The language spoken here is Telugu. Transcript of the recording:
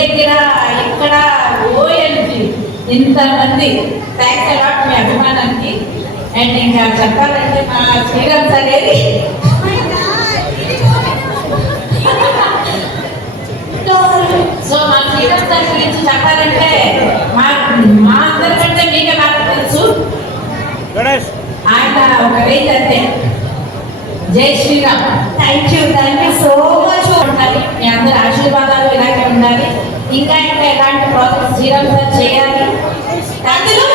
దగ్గర ఇక్కడ ఓఎన్జి ఇంతమంది థ్యాంక్స్ అలాట్ మీ అభిమానానికి. అండ్ ఇంకా చెప్పాలంటే మా శ్రీరామ్ సార్ ఏది సో మా శ్రీరామ్ సార్ గురించి చెప్పాలంటే మా అందరికంటే మీకే బాగా తెలుసు. ఆయన ఒక రేంజ్ అంతే. జై Shriram. Thank you so much. ఉండాలి మీ అందరి ఆశీర్వాదాలు ఇలాగే ఉండాలి. ఇంకా ఇంకా ఎలాంటి ప్రాజెక్ట్ శ్రీరామ్ సార్ చేయాలి. అందులో